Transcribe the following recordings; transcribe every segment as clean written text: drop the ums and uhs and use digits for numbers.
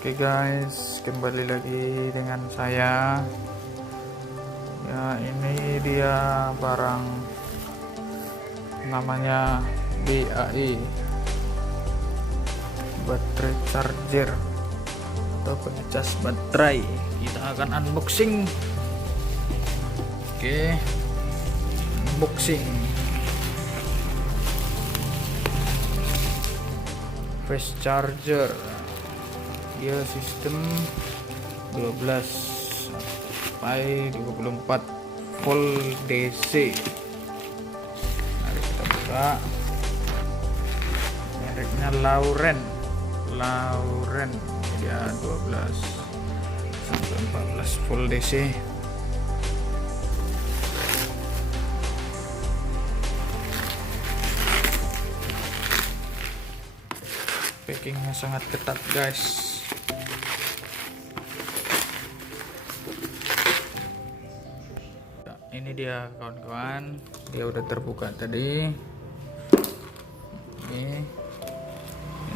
Oke guys, kembali lagi dengan saya. Ya, ini dia barang namanya BAE baterai charger atau pengecas baterai. Kita akan unboxing. Oke, unboxing. Fast charger. Dia sistem 12 sampai 24 volt DC. Mari kita buka. Mereknya Lauren. Dia 12 sampai 14 volt DC. Packingnya sangat ketat guys. Ini dia kawan-kawan, dia udah terbuka tadi.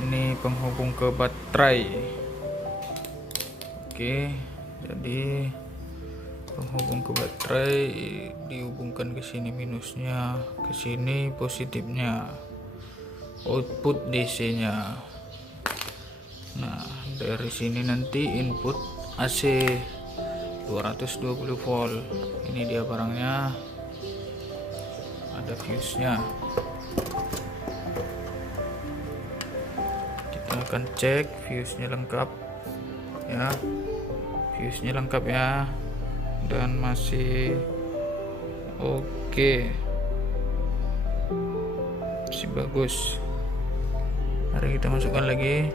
Ini penghubung ke baterai. Oke, jadi penghubung ke baterai dihubungkan ke sini minusnya, ke sini positifnya, output DC-nya. Nah, dari sini nanti input AC 220 volt. Ini dia barangnya, ada fuse-nya. Kita akan cek fuse-nya lengkap ya, fuse-nya lengkap ya, dan masih oke, masih bagus. Mari kita masukkan lagi.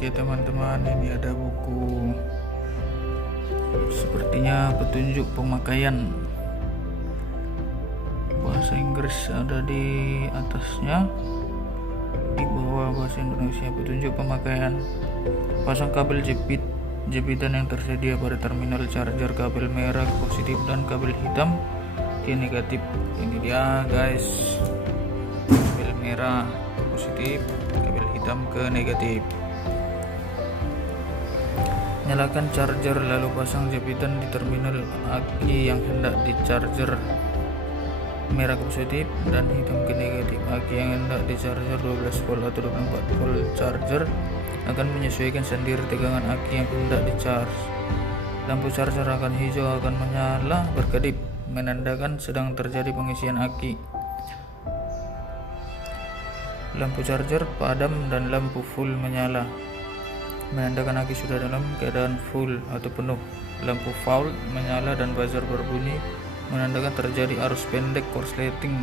Oke teman-teman, ini ada buku, sepertinya petunjuk pemakaian bahasa Inggris ada di atasnya, di bawah bahasa Indonesia. Petunjuk pemakaian: pasang kabel jepitan yang tersedia pada terminal charger, kabel merah ke positif dan kabel hitam ke negatif. Ini dia guys, kabel merah ke positif, kabel hitam ke negatif. Nyalakan charger lalu pasang jepitan di terminal aki yang hendak di charger, merah ke positif dan hitam ke negatif. Aki yang hendak di charger 12 volt atau 24 volt charger akan menyesuaikan sendiri tegangan aki yang hendak di charge. Lampu charger akan hijau akan menyala berkedip, menandakan sedang terjadi pengisian aki. Lampu charger padam dan lampu full menyala, menandakan aki sudah dalam keadaan full atau penuh. Lampu fault menyala dan buzzer berbunyi, menandakan terjadi arus pendek korsleting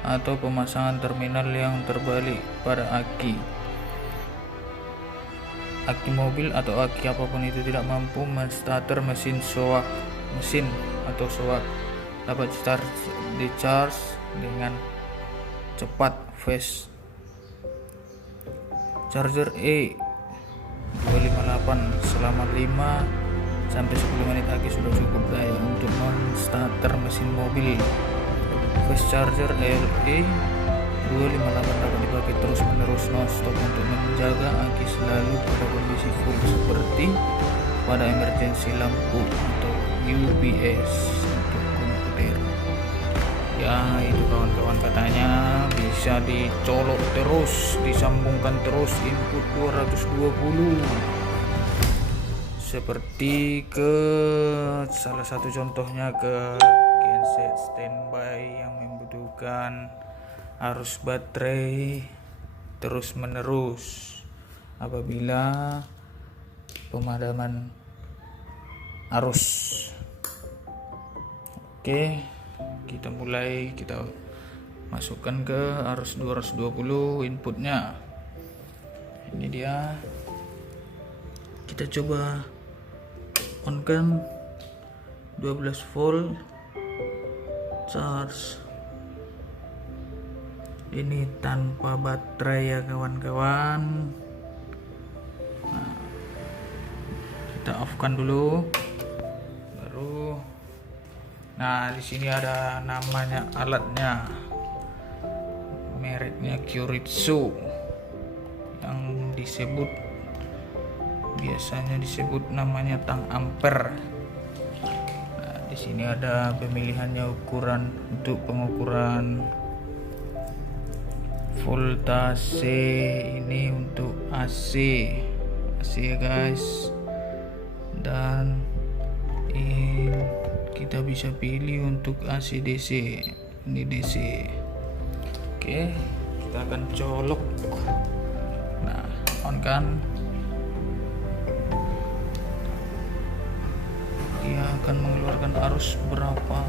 atau pemasangan terminal yang terbalik pada aki. Aki mobil atau aki apapun itu tidak mampu menstarter mesin atau soak dapat di charge dengan cepat fast. Charger E258 selama 5 sampai 10 menit aki sudah cukup daya untuk menstarter mesin mobil. Fast charger LE258 dapat dipakai terus menerus non-stop untuk menjaga aki selalu pada kondisi full seperti pada emergency lampu atau UPS untuk komputer. Ya, itu kawan-kawan, katanya bisa dicolok terus, disambungkan terus input 220 seperti ke salah satu contohnya ke genset standby yang membutuhkan arus baterai terus menerus apabila pemadaman arus. Oke, kita masukkan ke arus 220 inputnya. Ini dia, kita coba on kan 12 volt charge. Ini tanpa baterai ya kawan-kawan. Nah, kita off kan dulu, baru. Nah, di sini ada namanya alatnya, mereknya Kyoritsu, yang biasanya disebut namanya tang ampere. Nah, di sini ada pemilihannya ukuran untuk pengukuran voltase. Ini untuk AC ya guys, dan kita bisa pilih untuk AC DC. Ini DC. Oke, kita akan colok. Nah, on kan, dia akan mengeluarkan arus berapa.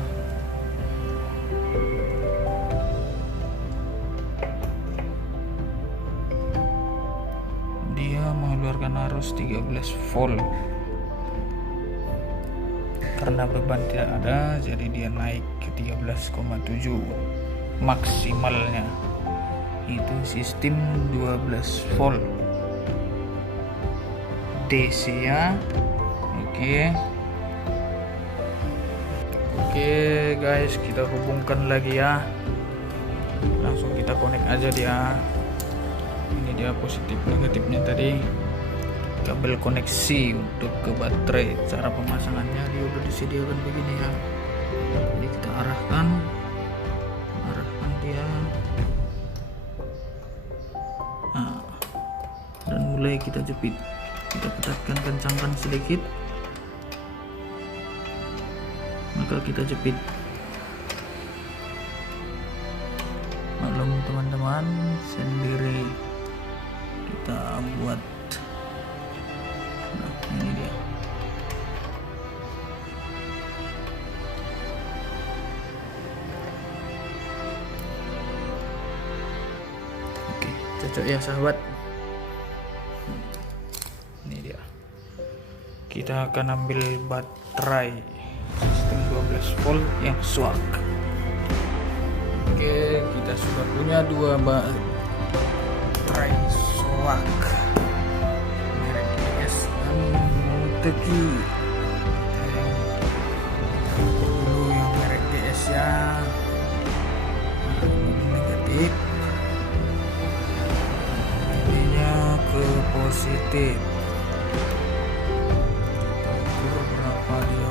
Dia mengeluarkan arus 13 volt. Karena beban tidak ada, jadi dia naik ke 13,7 maksimalnya. Itu sistem 12 volt DC ya. Oke guys, kita hubungkan lagi ya. Langsung kita connect aja dia. Ini dia positif negatifnya tadi. Kabel koneksi untuk ke baterai. Cara pemasangannya dia udah disediakan begini ya. Jadi kita arahkan dia. Nah, dan mulai kita jepit. Kita ketatkan, kencangkan sedikit, maka kita jepit. Maklum teman-teman sendiri, kita buat. Nah, ini dia. Oke, cocok ya sahabat. Ini dia. Kita akan ambil baterai sistem 12 volt yang swak. Oke, kita sudah punya 2 baterai swak merek DS dan Motegi. Dulu yang merek DS ya. Negatif, ininya ke positif.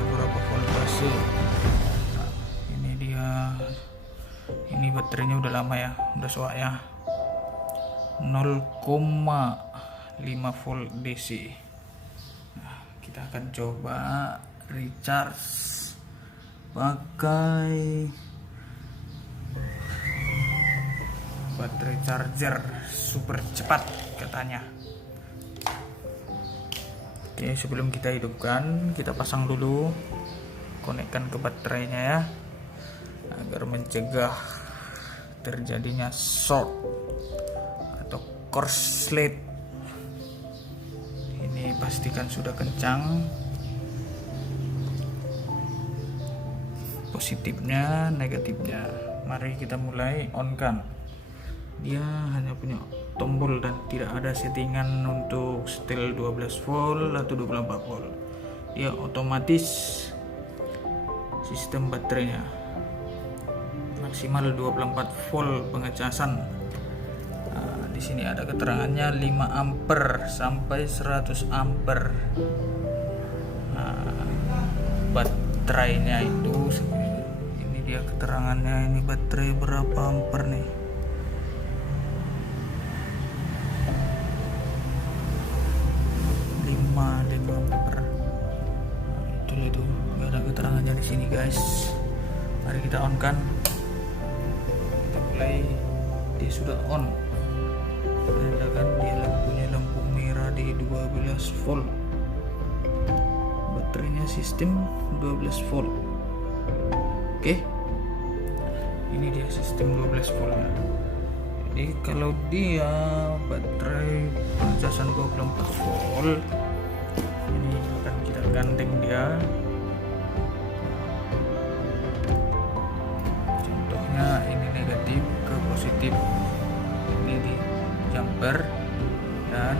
Berapa voltase. Nah, ini dia. Ini baterainya udah lama ya, udah suak ya. 0,5 volt DC. Nah, kita akan coba recharge pakai baterai charger super cepat katanya. Oke, sebelum kita hidupkan, kita pasang dulu, konekkan ke baterainya ya, agar mencegah terjadinya short atau korslet. Ini pastikan sudah kencang, positifnya, negatifnya. Mari kita mulai on kan. Dia hanya punya tombol dan tidak ada settingan untuk setel 12 volt atau 24 volt. Dia otomatis sistem baterainya maksimal 24 volt pengecasan. Nah, di sini ada keterangannya 5 ampere sampai 100 ampere. Nah, baterainya itu ini dia keterangannya. Ini baterai berapa ampere nih? 5 ampere. Itu nggak ada keterangannya di sini guys. Mari kita on kan. Kita play. Dia sudah on. Menandakan dia lampu merah di 12 volt. Baterainya sistem 12 volt. Oke. Ini dia sistem 12 volt. Jadi kalau dia baterai pengecasan 24 volt, ini akan kita gandeng dia. Contohnya ini negatif ke positif, ini di jumper, dan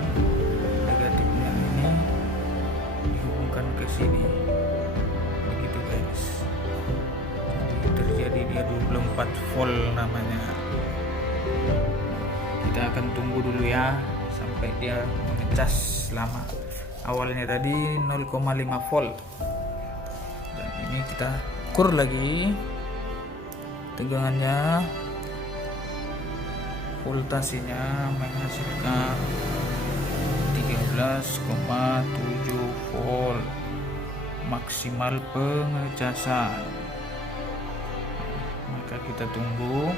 negatifnya ini dihubungkan sini, begitu guys. Jadi terjadi dia 24 volt namanya. Kita akan tunggu dulu ya sampai dia mengecas lama. Awalnya tadi 0,5 volt, dan ini kita ukur lagi tegangannya. Voltasenya menghasilkan 13,7 volt maksimal pengecasan. Maka kita tunggu.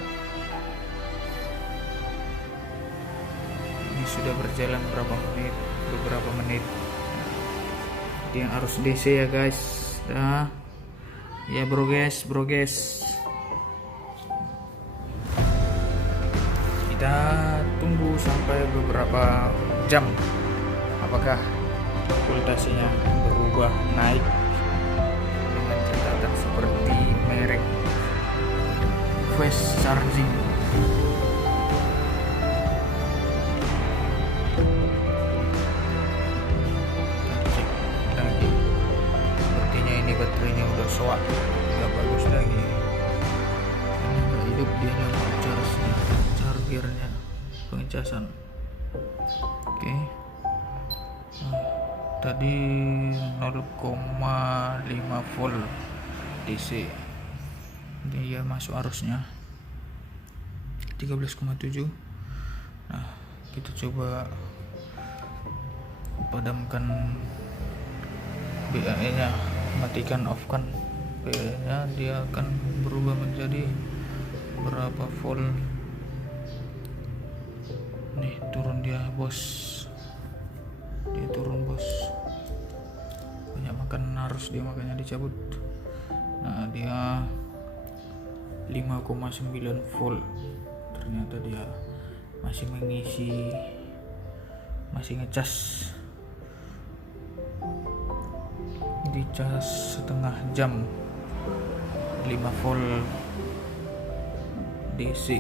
Ini sudah berjalan beberapa menit. Dia harus DC ya guys. Ya bro guys. Kita tunggu sampai beberapa jam, apakah voltasenya berubah naik dengan catatan seperti merek fast charging. Kita cek lagi, sepertinya ini baterainya udah soak, nggak bagus lagi. Ini nggak hidup, dia nyala chargernya, pengecasan. Oke. Tadi 0,5 volt DC. Dia masuk arusnya 13,7. Nah, kita coba padamkan BAE nya, matikan off kan BAE nya, dia akan berubah menjadi berapa volt. Nih turun dia bos, dia turun bos, banyak makan arus dia, makanya dicabut. Nah dia 5,9 volt, ternyata dia masih mengisi, masih ngecas, dicas setengah jam 5 volt DC.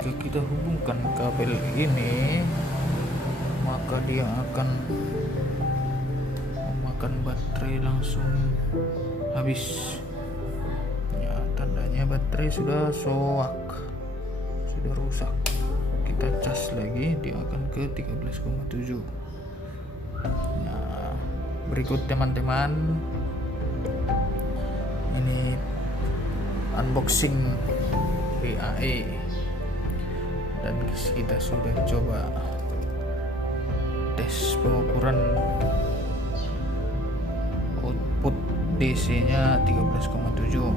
Jika kita hubungkan kabel ini, maka dia akan memakan baterai, langsung habis ya. Tandanya baterai sudah soak, sudah rusak. Kita cas lagi, dia akan ke 13,7. Nah, berikut teman-teman, ini unboxing BAE, dan kita sudah coba tes pengukuran output DC nya 13,7,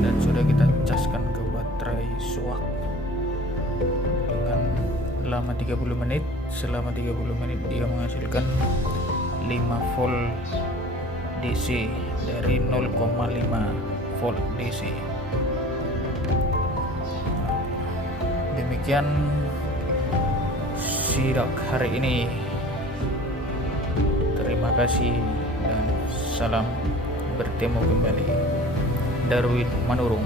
dan sudah kita caskan ke baterai soak dengan lama 30 menit. Selama 30 menit dia menghasilkan 5 volt DC dari 0,5 volt DC. Demikian sidak hari ini. Terima kasih dan salam, bertemu kembali. Darwin Manurung.